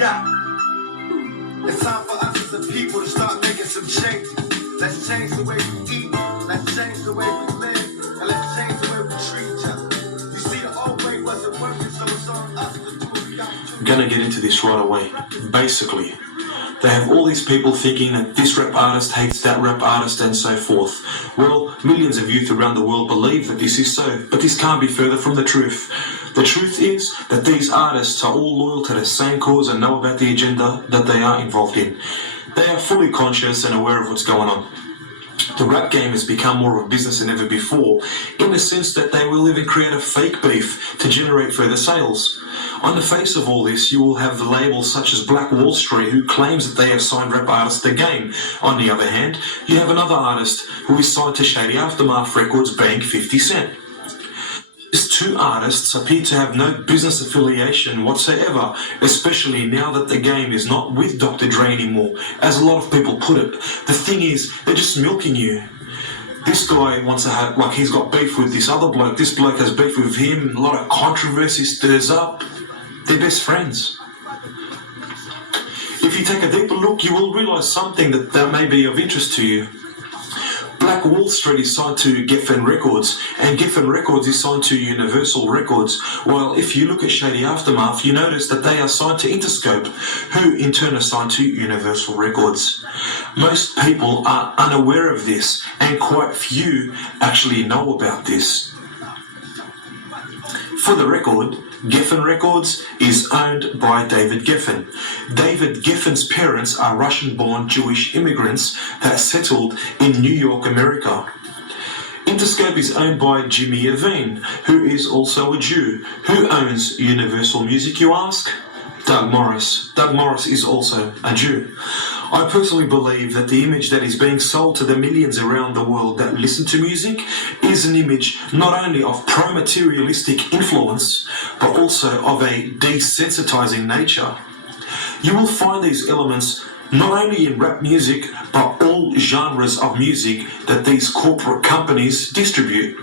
Yeah. It's time for us as a people to start making some changes. Let's change the way we eat. Let's change the way we live. And let's change the way we treat each other. You see, the old way wasn't working, so it's on us to do what we got to do. I'm gonna get into this right away. Basically, they have all these people thinking that this rap artist hates that rap artist and so forth. Well, millions of youth around the world believe that this is so, but this can't be further from the truth. The truth is that these artists are all loyal to the same cause and know about the agenda that they are involved in. They are fully conscious and aware of what's going on. The rap game has become more of a business than ever before, in the sense that they will even create a fake beef to generate further sales. On the face of all this, you will have the labels such as Black Wall Street, who claims that they have signed rap artists to the game. On the other hand, you have another artist who is signed to Shady Aftermath Records, being 50 Cent. These two artists appear to have no business affiliation whatsoever, especially now that the game is not with Dr. Dre anymore, as a lot of people put it. The thing is, they're just milking you. This guy wants to have, like, he's got beef with this other bloke, this bloke has beef with him, a lot of controversy stirs up. They're best friends. If you take a deeper look, you will realise something that may be of interest to you. Black Wall Street is signed to Geffen Records, and Geffen Records is signed to Universal Records. While if you look at Shady Aftermath, you notice that they are signed to Interscope, who in turn are signed to Universal Records. Most people are unaware of this, and quite few actually know about this. For the record, Geffen Records is owned by David Geffen. David Geffen's parents are Russian-born Jewish immigrants that settled in New York, America. Interscope is owned by Jimmy Iovine, who is also a Jew. Who owns Universal Music, you ask? Doug Morris. Doug Morris is also a Jew. I personally believe that the image that is being sold to the millions around the world that listen to music is an image not only of pro-materialistic influence, but also of a desensitizing nature. You will find these elements not only in rap music, but all genres of music that these corporate companies distribute.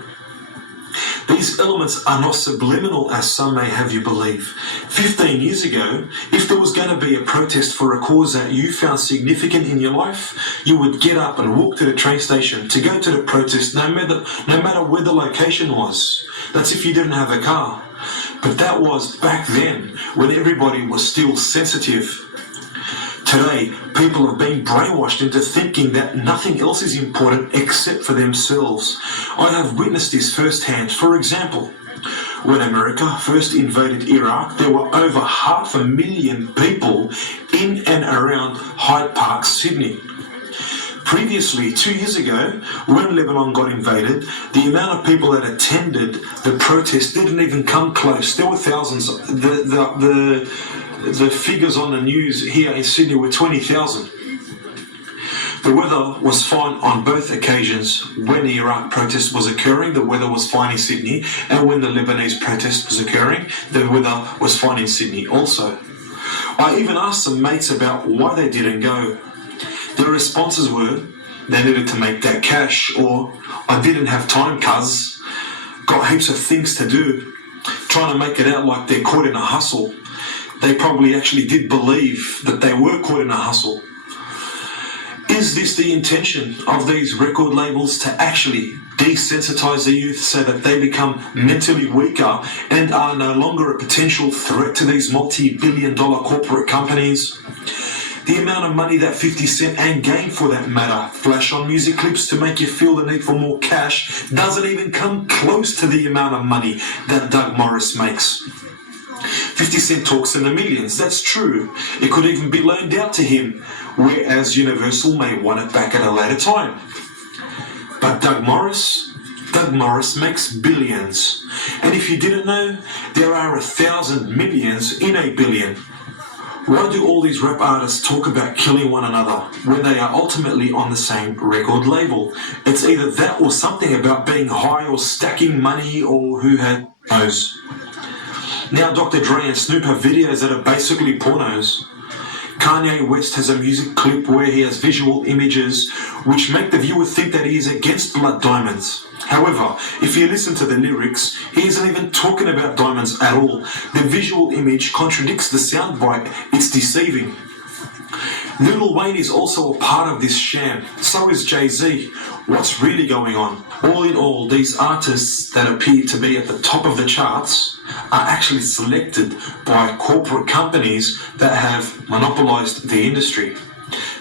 These elements are not subliminal as some may have you believe. 15 years ago, if there was going to be a protest for a cause that you found significant in your life, you would get up and walk to the train station to go to the protest no matter where the location was. That's if you didn't have a car. But that was back then, when everybody was still sensitive. Today, people have been brainwashed into thinking that nothing else is important except for themselves. I have witnessed this firsthand. For example, when America first invaded Iraq, there were over 500,000 people in and around Hyde Park, Sydney. Previously, 2 years ago, when Lebanon got invaded, the amount of people that attended the protest didn't even come close. There were thousands. The figures on the news here in Sydney were 20,000. The weather was fine on both occasions. When the Iraq protest was occurring, the weather was fine in Sydney, and when the Lebanese protest was occurring, the weather was fine in Sydney also. I even asked some mates about why they didn't go. Their responses were, they needed to make that cash, or I didn't have time cuz, got heaps of things to do, trying to make it out like they're caught in a hustle. They probably actually did believe that they were caught in a hustle. Is this the intention of these record labels to actually desensitize the youth so that they become mentally weaker and are no longer a potential threat to these multi-billion-dollar corporate companies? The amount of money that 50 Cent and Game, for that matter, flash on music clips to make you feel the need for more cash doesn't even come close to the amount of money that Doug Morris makes. 50 Cent talks in the millions, that's true. It could even be loaned out to him, whereas Universal may want it back at a later time. But Doug Morris makes billions. And if you didn't know, there are 1,000 millions in a billion. Why do all these rap artists talk about killing one another when they are ultimately on the same record label? It's either that or something about being high or stacking money or who knows. Now Dr. Dre and Snoop have videos that are basically pornos. Kanye West has a music clip where he has visual images which make the viewer think that he is against blood diamonds. However, if you listen to the lyrics, he isn't even talking about diamonds at all. The visual image contradicts the soundbite. It's deceiving. Lil Wayne is also a part of this sham. So is Jay-Z. What's really going on? All in all, these artists that appear to be at the top of the charts are actually selected by corporate companies that have monopolized the industry.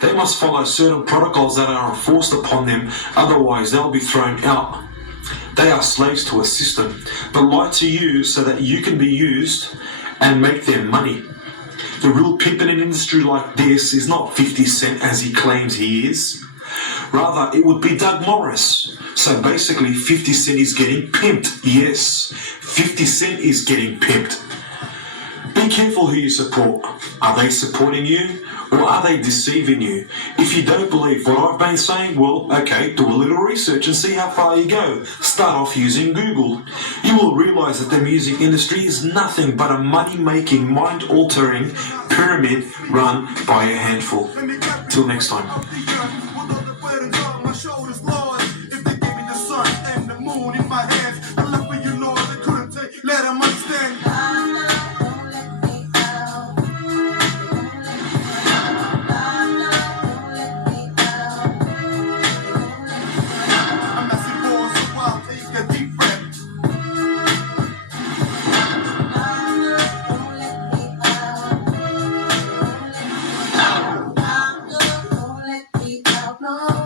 They must follow certain protocols that are enforced upon them, otherwise they'll be thrown out. They are slaves to a system, but lie to you so that you can be used and make them money. The real pimp in an industry like this is not 50 Cent as he claims he is. Rather, it would be Doug Morris. So basically, 50 Cent is getting pimped. Yes, 50 Cent is getting pimped. Be careful who you support. Are they supporting you? Or are they deceiving you? If you don't believe what I've been saying, well, okay, do a little research and see how far you go. Start off using Google. You will realise that the music industry is nothing but a money-making, mind-altering pyramid run by a handful. Till next time. No.